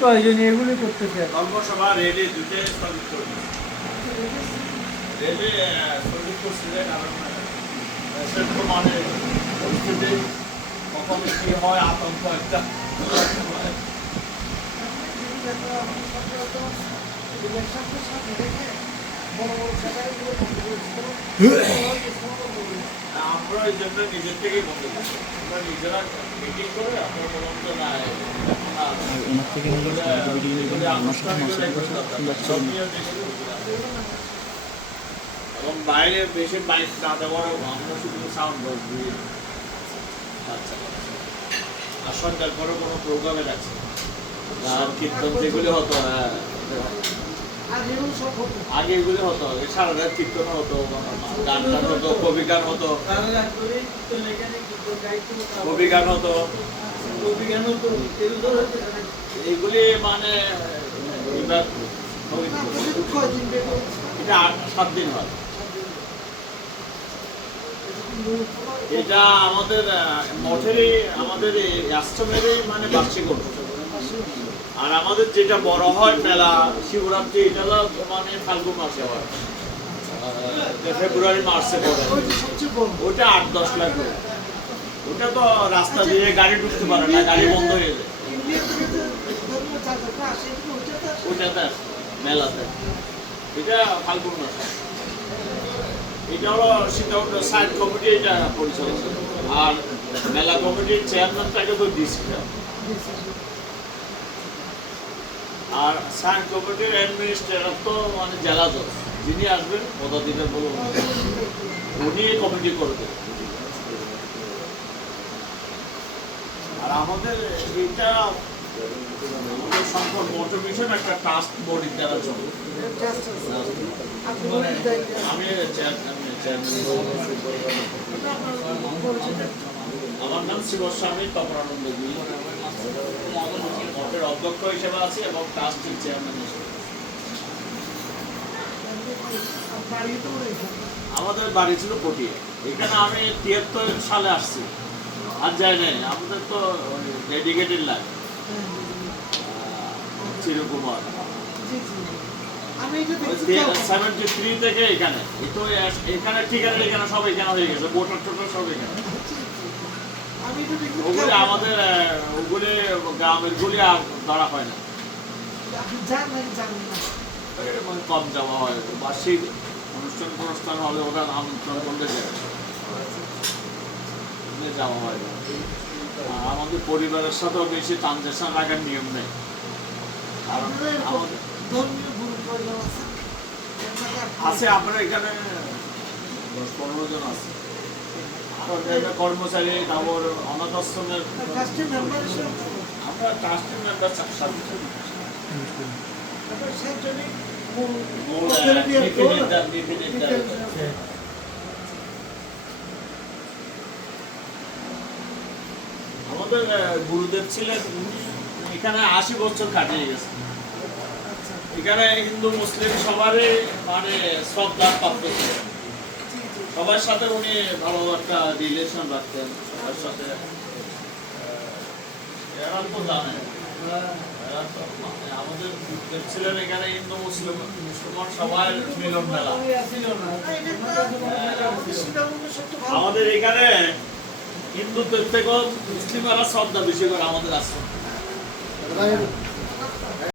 প্রয়োজনীয়, এগুলি করতেছে। রেলে দুটোই স্থগিত রেলে মানে কখন হয় একটা। আমরা এই জন্য নিজের থেকেই বন্ধ আমরা নিজেরা মিটিং করে আমরা যে না আর ওনার থেকে নিলে এগুলো আনুষ্ঠানিকভাবে এগুলো দরকার। সব নিয়ে দেশে ঢুকবে না। এবং বাইরে বেশি বাইক না দেওয়ারও আমরা শুধু সাউন্ড দিয়ে আচ্ছা আর সন্ধ্যার পরে কোনো প্রোগ্রামে রাখছে আর কীর্তন যেগুলো হতো হ্যাঁ আগে হতো সারা রাত হতো, গান হতো, কবি গান হতো। কবি গান হতো। এগুলি মানে এটা আট, সাত দিন হয়। এটা আমাদের মঠেরই, আমাদের আশ্রমেরই মানে বার্ষিক অনুষ্ঠান। আর আমাদের যেটা বড় হয় মেলা, শিবরাত্রি, এটা মানে ফাল্গুন মাসে হয়। ফেব্রুয়ারি, মার্চে পড়ে। ওটা আট দশ লাখ ওটা তো রাস্তা দিয়ে গাড়ি ঢুকতে পারে না, গাড়ি বন্ধ হয়ে যায়। ওটাতে মেলাতে। এটা ফাল্গুন মাসে। এটা হলো সীতাকুণ্ড সাইড কমিটি, এটা পরিচালনা আর মেলা কমিটির চেয়ারম্যানটাকে তো ডিসি আর সাইড কমিটির অ্যাডমিনিস্ট্রেটর তো মানে জেলা জজ। যিনি আসবেন, পদাধিকার বলুন উনি কমিটি করবে আর আমাদের এটা আমাদের সংকট মোটর মিশন একটা টাস্ক বডি দ্বারা চলে। চেয়ার- আমি আমার নাম শিবস্বামী তপরানন্দ গুলি আমাদের বাড়ি ছিল পটিয়া। এখানে আমি তিয়াত্তর সালে আসছি। আর যাই নাই। আমাদের তো ডেডিকেটেড লাগে চিরকুমার। থেকে এখানে। এখানে ঠিকানা সব এখানে হয়ে গেছে। বোটার টোটার সব এখানে। ওগুলি আমাদের ওগুলি গ্রামের গুলি আর ধরা হয় না। মানে কম যাওয়া হয়। বার্ষিক অনুষ্ঠান অনুষ্ঠান হলে ওরা আমন্ত্রণ করলে যায়। যাওয়া হয় না। আমাদের পরিবারের সাথেও বেশি ট্রানজেকশন রাখার নিয়ম নেই। কারণ আমাদের আছে আমরা এখানে দশ পনেরো জন আছে। কর্মচারী তারপর অনাথ আশ্রমের আমরা ট্রাস্টের মেম্বার সাথে নির্ধারণ। আমাদের গুরুদেব ছিলেন এখানে আশি বছর কাটিয়ে গেছে। আচ্ছা। এখানে হিন্দু মুসলিম সবারই মানে শ্রদ্ধার পাত্র ছিলেন। সবার সাথে উনি ভালো একটা রিলেশন রাখতেন, সবার সাথে এরা তো মানে আমাদের ছিলেন এখানে হিন্দু, মুসলিম, মুসলমান মিলন মেলা আমাদের এখানে মুসলিমরা শ্রদ্ধা বেশি করে আমাদের আছে